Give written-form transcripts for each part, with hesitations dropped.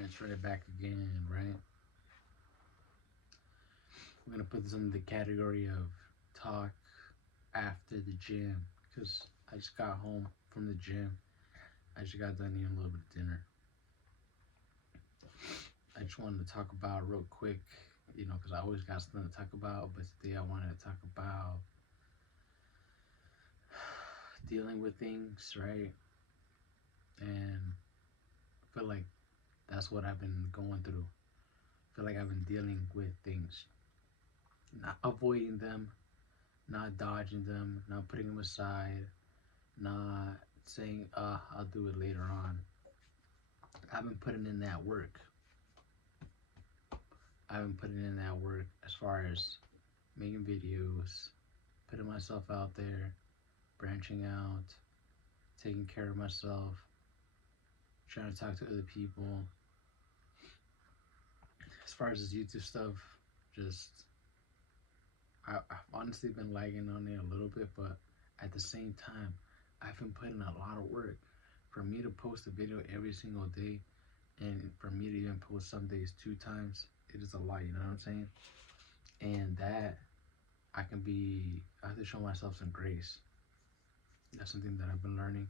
Alright, it's right back again, right? We're gonna put this in the category of talk after the gym, because I just got home from the gym. I just got done eating a little bit of dinner. I just wanted to talk about real quick, because I always got something to talk about, but today I wanted to talk about dealing with things, right? And I feel like that's what I've been going through. I feel like I've been dealing with things, not avoiding them, not dodging them, not putting them aside, not saying, I'll do it later on. I've been putting in that work. I've been putting in that work as far as making videos, putting myself out there, branching out, taking care of myself, trying to talk to other people. As far as this YouTube stuff, just I've honestly been lagging on it a little bit, but at the same time, I've been putting a lot of work. For me to post a video every single day, and for me to even post some days 2 times, it is a lot, you know what I'm saying? And that I have to show myself some grace. That's something that I've been learning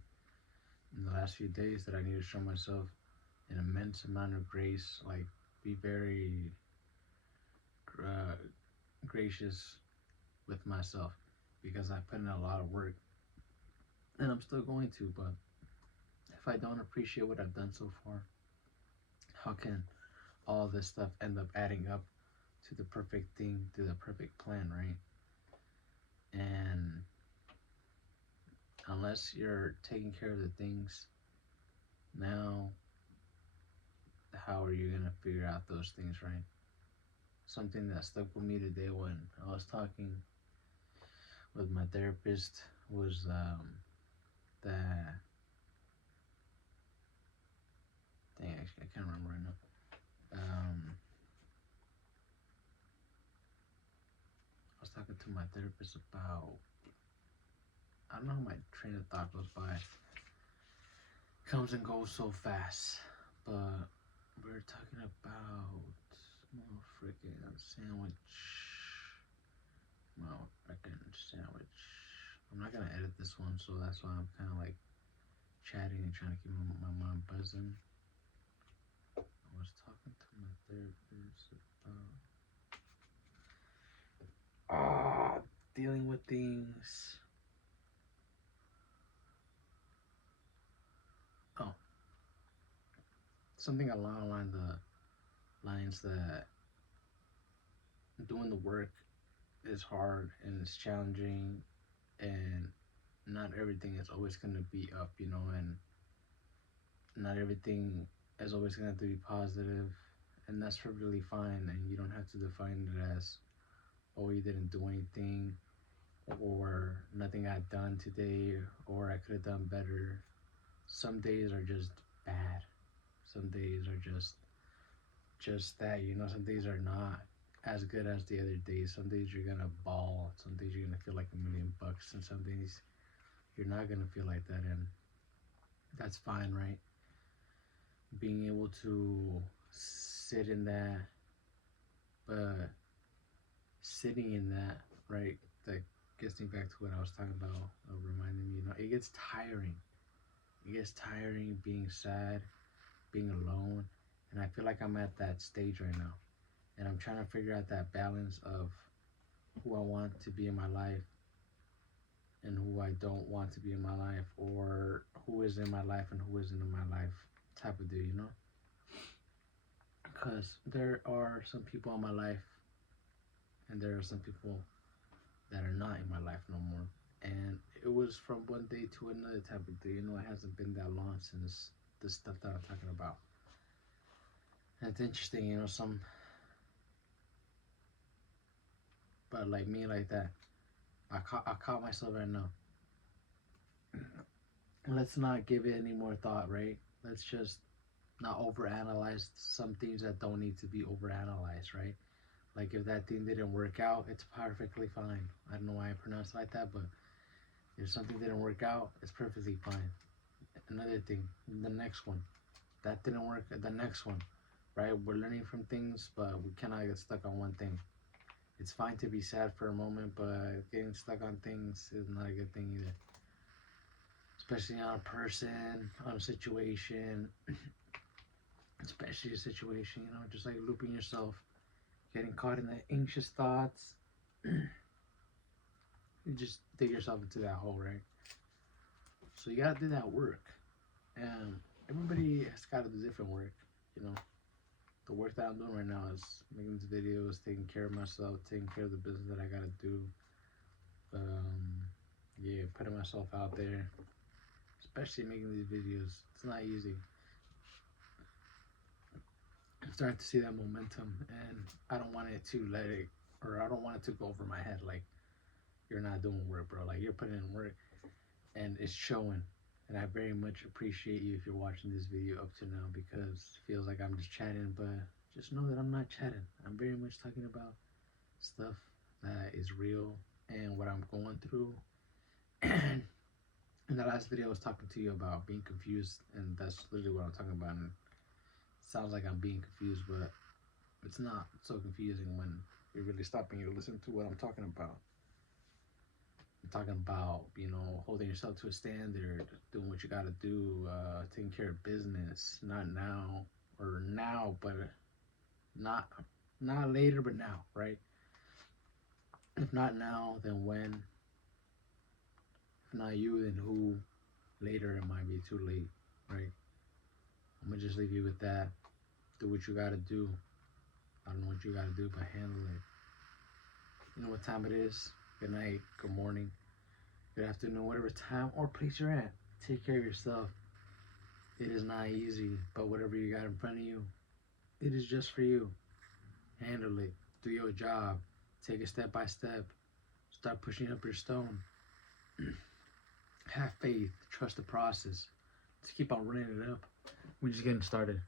in the last few days, that I need to show myself an immense amount of grace, like be very gracious with myself, because I put in a lot of work, and I'm still going to. But if I don't appreciate what I've done so far, how can all this stuff end up adding up to the perfect thing, to the perfect plan, right? And unless you're taking care of the things now, how are you gonna figure out those things, right? Something that stuck with me today when I was talking with my therapist was that, dang, I can't remember right now. I was talking to my therapist about, I don't know how my train of thought goes by. Comes and goes so fast. But we're talking about freaking sandwich. Freaking sandwich. I'm not gonna edit this one, so that's why I'm kind of like chatting and trying to keep my mind buzzing. I was talking to my therapist about dealing with things. Oh, something along the lines that doing the work is hard and it's challenging, and not everything is always going to be up, and not everything is always going to have to be positive, and that's perfectly fine. And you don't have to define it as, oh, you didn't do anything, or nothing got done today, or I could have done better. Some days are just bad. Some days are just that, some days are not as good as the other days. Some days you're gonna ball, some days you're gonna feel like $1,000,000, and some days you're not gonna feel like that, and that's fine, right? Being able to sit in that, but sitting in that, right, that gets me back to what I was talking about, reminding me, it gets tiring. It gets tiring being sad, being alone, and I feel like I'm at that stage right now, and I'm trying to figure out that balance of who I want to be in my life and who I don't want to be in my life, or who is in my life and who isn't in my life, type of deal, because there are some people in my life, and there are some people that are not in my life no more, and it was from one day to another type of deal. It hasn't been that long since the stuff that I'm talking about. And it's interesting, but like me, like that, I caught myself right now. Let's not give it any more thought, right? Let's just not overanalyze some things that don't need to be overanalyzed, right? Like if that thing didn't work out, it's perfectly fine. I don't know why I pronounced it like that, but if something didn't work out, it's perfectly fine. Another thing, the next one, that didn't work, the next one. right? We're learning from things, but we cannot get stuck on one thing. It's fine to be sad for a moment, but getting stuck on things is not a good thing either. Especially on a person, on a situation, especially a situation, just like looping yourself, getting caught in the anxious thoughts. You just dig yourself into that hole, right? So you gotta do that work. And everybody has gotta do different work, you know. The work that I'm doing right now is making these videos, taking care of myself, taking care of the business that I gotta do. Yeah, putting myself out there, especially making these videos. It's not easy. I'm starting to see that momentum, and I don't want it to let it, or I don't want it to go over my head. Like, you're not doing work, bro. Like, you're putting in work, and it's showing. And I very much appreciate you if you're watching this video up to now, because it feels like I'm just chatting, but just know that I'm not chatting. I'm very much talking about stuff that is real and what I'm going through. And in the last video, I was talking to you about being confused, and that's literally what I'm talking about. And it sounds like I'm being confused, but it's not so confusing when you're really stopping to listen to what I'm talking about. I'm talking about, holding yourself to a standard, doing what you gotta do, taking care of business, not now or now, but not later, but now, right? If not now, then when? If not you, then who? Later, it might be too late, right? I'm gonna just leave you with that. Do what you gotta do. I don't know what you gotta do, but handle it. You know what time it is? Good night, good morning, good afternoon, whatever time or place you're at. Take care of yourself. It is not easy, but whatever you got in front of you, it is just for you. Handle it. Do your job. Take it step by step. Start pushing up your stone. Have faith. Trust the process. Let's keep on running it up. We're just getting started.